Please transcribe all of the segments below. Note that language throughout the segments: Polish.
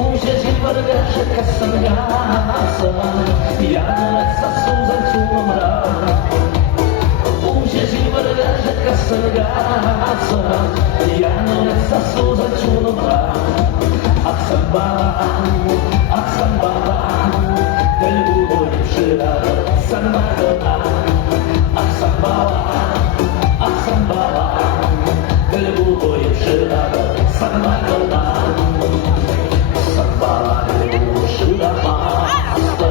Узяти вървеше касангаса, ядна са сузен чумра. Узяти вървеше касангаса, ядна са сузен чумра. Aksan baba, kalbu boyushira, sanmagana. Aksan baba, kalbu boyushira, sanmagana. Sanbala boyushira masta,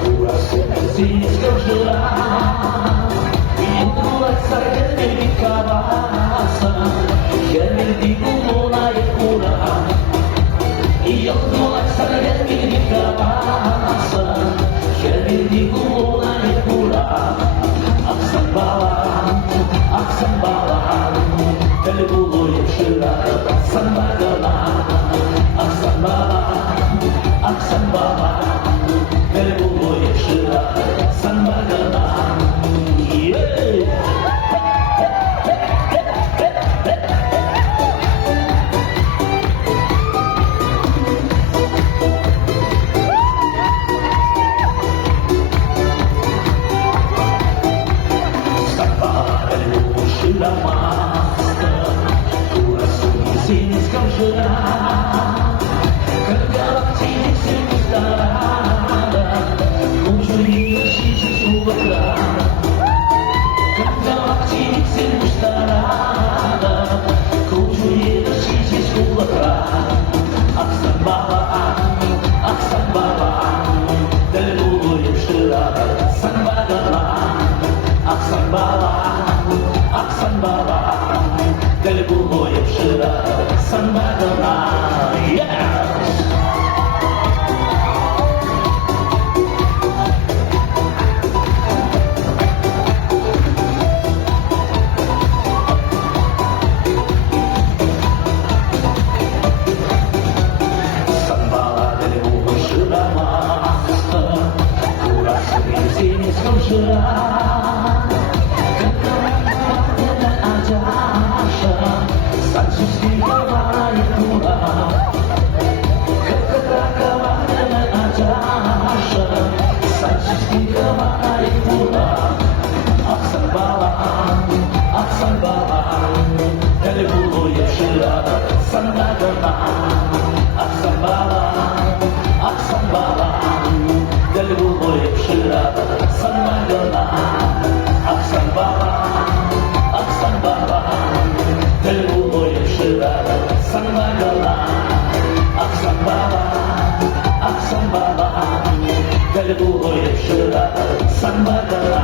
pura senzizka žira. Jutro sajde mi kavasa, jer ti gumona je kura. Jutro sajde mi kavasa, jer ti gumona je kura. Aksan baba, kalbu boyushira, sanmagana. Aksan baba, kalbu boyushira, sanmagana. Aksan baba, kalbu boyushira, sanmagana. Sanbala kalbu boyushira masta, pura senzizka žira. Aksan baba, kalbu boyushira, sanmagana. Aksan baba, kalbu boyushira, sanmagana. Aksan baba, kalbu boyushira, sanmagana. Aksan baba, kalbu boyushira, sanmagana.